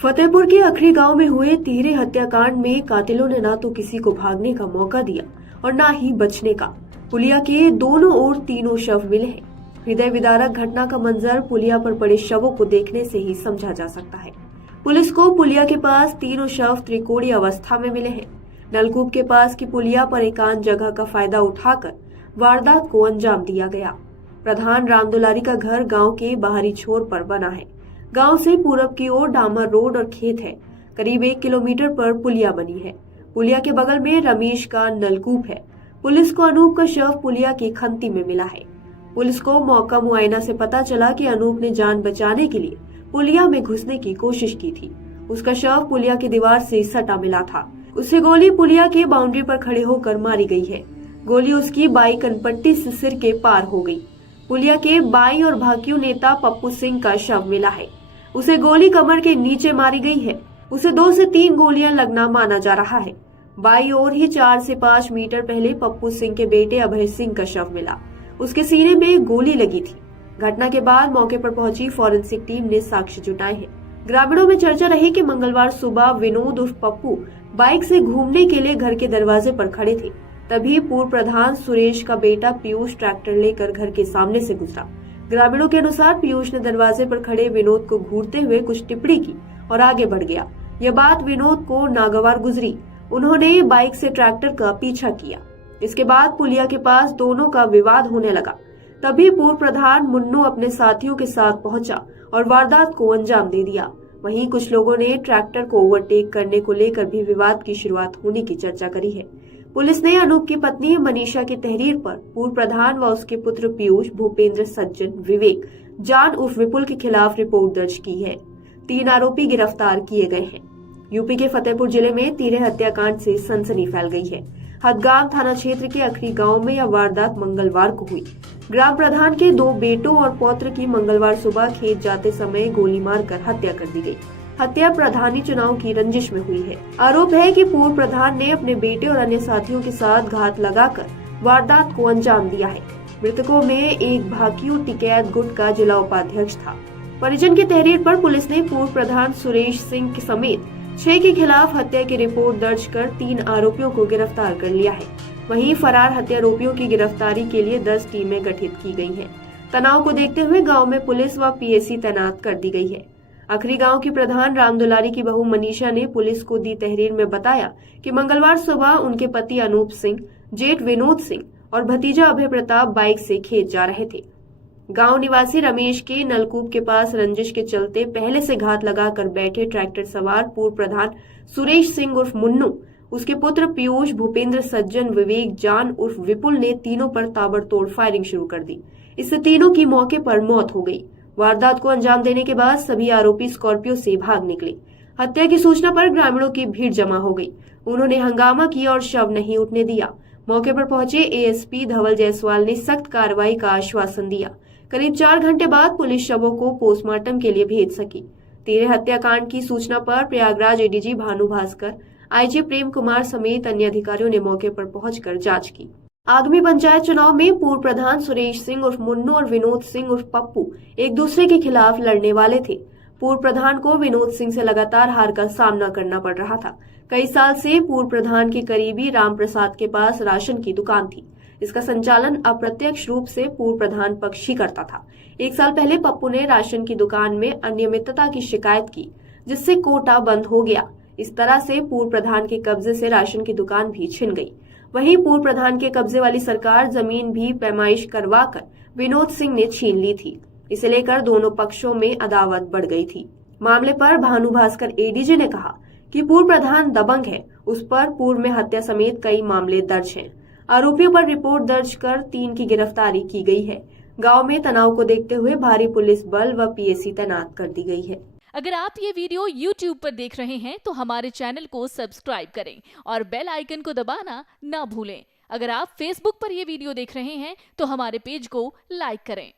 फतेहपुर के अखरी गांव में हुए तिहरे हत्याकांड में कातिलों ने ना तो किसी को भागने का मौका दिया और ना ही बचने का। पुलिया के दोनों ओर तीनों शव मिले हैं। हृदय विदारक घटना का मंजर पुलिया पर पड़े शवों को देखने से ही समझा जा सकता है। पुलिस को पुलिया के पास तीनों शव त्रिकोणीय अवस्था में मिले हैं। नलकूप के पास की पुलिया पर एकांत जगह का फायदा उठाकर वारदात को अंजाम दिया गया। प्रधान रामदुलारी का घर गांव के बाहरी छोर पर बना है। गांव से पूरब की ओर डामर रोड और खेत है। करीब 1 किलोमीटर पर पुलिया बनी है। पुलिया के बगल में रमेश का नलकूप है। पुलिस को अनूप का शव पुलिया की खंती में मिला है। पुलिस को मौका मुआयना से पता चला कि अनूप ने जान बचाने के लिए पुलिया में घुसने की कोशिश की थी। उसका शव पुलिया की दीवार से सटा मिला था। उसे गोली पुलिया के बाउंड्री पर खड़े होकर मारी गई है। गोली उसकी बाई कनपट्टी से सिर के पार हो गई। पुलिया के बाई और भाकियू नेता पप्पू सिंह का शव मिला है। उसे गोली कमर के नीचे मारी गई है। उसे 2 से 3 गोलियां लगना माना जा रहा है। बाई ओर ही 4 से 5 मीटर पहले पप्पू सिंह के बेटे अभय सिंह का शव मिला। उसके सीने में गोली लगी थी। घटना के बाद मौके पर पहुंची फॉरेंसिक टीम ने साक्ष्य जुटाए हैं। ग्रामीणों में चर्चा रही कि मंगलवार सुबह विनोद उर्फ पप्पू बाइक से घूमने के लिए घर के दरवाजे पर खड़े थे। तभी पूर्व प्रधान सुरेश का बेटा पीयूष ट्रैक्टर लेकर घर के सामने से गुजरा। ग्रामीणों के अनुसार पीयूष ने दरवाजे पर खड़े विनोद को घूरते हुए कुछ टिप्पणी की और आगे बढ़ गया। यह बात विनोद को नागवार गुजरी। उन्होंने बाइक से ट्रैक्टर का पीछा किया। इसके बाद पुलिया के पास दोनों का विवाद होने लगा। तभी पूर्व प्रधान मुन्नू अपने साथियों के साथ पहुंचा और वारदात को अंजाम दे दिया। वहीं कुछ लोगों ने ट्रैक्टर को ओवरटेक करने को लेकर भी विवाद की शुरुआत होने की चर्चा करी है। पुलिस ने अनूप की पत्नी मनीषा की तहरीर पर पूर्व प्रधान व उसके पुत्र पीयूष, भूपेंद्र, सज्जन, विवेक, जान उर्फ विपुल के खिलाफ रिपोर्ट दर्ज की है। 3 आरोपी गिरफ्तार किए गए हैं। यूपी के फतेहपुर जिले में तिहरे हत्याकांड से सनसनी फैल गई है। हदगाम थाना क्षेत्र के अखरी गांव में यह वारदात मंगलवार को हुई। ग्राम प्रधान के 2 बेटों और पौत्र की मंगलवार सुबह खेत जाते समय गोली मारकर हत्या कर दी गई। हत्या प्रधानी चुनाव की रंजिश में हुई है। आरोप है कि पूर्व प्रधान ने अपने बेटे और अन्य साथियों के साथ घात लगाकर वारदात को अंजाम दिया है। मृतकों में एक भाकियू टिकैत गुट का जिला उपाध्यक्ष था। परिजन की तहरीर पर पुलिस ने पूर्व प्रधान सुरेश सिंह समेत 6 के खिलाफ हत्या की रिपोर्ट दर्ज कर 3 आरोपियों को गिरफ्तार कर लिया है। वहीं फरार हत्यारोपियों की गिरफ्तारी के लिए 10 टीमें गठित की गई हैं। तनाव को देखते हुए गांव में पुलिस व पीएसी तैनात कर दी गई है। अखरी गांव की प्रधान रामदुलारी की बहू मनीषा ने पुलिस को दी तहरीर में बताया कि मंगलवार सुबह उनके पति अनूप सिंह, जेठ विनोद सिंह और भतीजा अभय प्रताप बाइक से खेत जा रहे थे। गांव निवासी रमेश के नलकूप के पास रंजिश के चलते पहले से घात लगाकर बैठे ट्रैक्टर सवार पूर्व प्रधान सुरेश सिंह उर्फ मुन्नू, उसके पुत्र पीयूष, भूपेंद्र, सज्जन, विवेक, जान उर्फ विपुल ने तीनों पर ताबड़तोड़ फायरिंग शुरू कर दी। इससे तीनों की मौके पर मौत हो गई। वारदात को अंजाम देने के बाद सभी आरोपी स्कॉर्पियो से भाग निकले। हत्या की सूचना पर ग्रामीणों की भीड़ जमा हो गई। उन्होंने हंगामा किया और शव नहीं उठने दिया। मौके पर पहुंचे एएसपी धवल जायसवाल ने सख्त कार्रवाई का आश्वासन दिया। करीब 4 घंटे बाद पुलिस शवों को पोस्टमार्टम के लिए भेज सकी। तिहरे हत्याकांड की सूचना पर प्रयागराज एडीजी भानु भास्कर, आईजी प्रेम कुमार समेत अन्य अधिकारियों ने मौके पर पहुंचकर जांच की। आगामी पंचायत चुनाव में पूर्व प्रधान सुरेश सिंह उर्फ मुन्नू और विनोद सिंह उर्फ पप्पू एक दूसरे के खिलाफ लड़ने वाले थे। पूर्व प्रधान को विनोद सिंह से लगातार हार का सामना करना पड़ रहा था। कई साल से पूर्व प्रधान के करीबी राम प्रसाद के पास राशन की दुकान थी। इसका संचालन अप्रत्यक्ष रूप से पूर्व प्रधान पक्ष ही करता था। 1 साल पहले पप्पू ने राशन की दुकान में अनियमितता की शिकायत की, जिससे कोटा बंद हो गया। इस तरह से पूर्व प्रधान के कब्जे से राशन की दुकान भी छिन गई। वहीं पूर्व प्रधान के कब्जे वाली सरकार जमीन भी पैमाइश करवाकर विनोद सिंह ने छीन ली थी। इसे लेकर दोनों पक्षों में अदावत बढ़ गई थी। मामले पर भानु भास्कर एडीजी ने कहा कि पूर्व प्रधान दबंग है। उस पर पूर्व में हत्या समेत कई मामले दर्ज हैं। आरोपियों पर रिपोर्ट दर्ज कर 3 की गिरफ्तारी की गई है। गांव में तनाव को देखते हुए भारी पुलिस बल व पीएसी तैनात कर दी गई है। अगर आप ये वीडियो YouTube पर देख रहे हैं तो हमारे चैनल को सब्सक्राइब करें और बेल आइकन को दबाना ना भूलें। अगर आप Facebook पर ये वीडियो देख रहे हैं तो हमारे पेज को लाइक करें।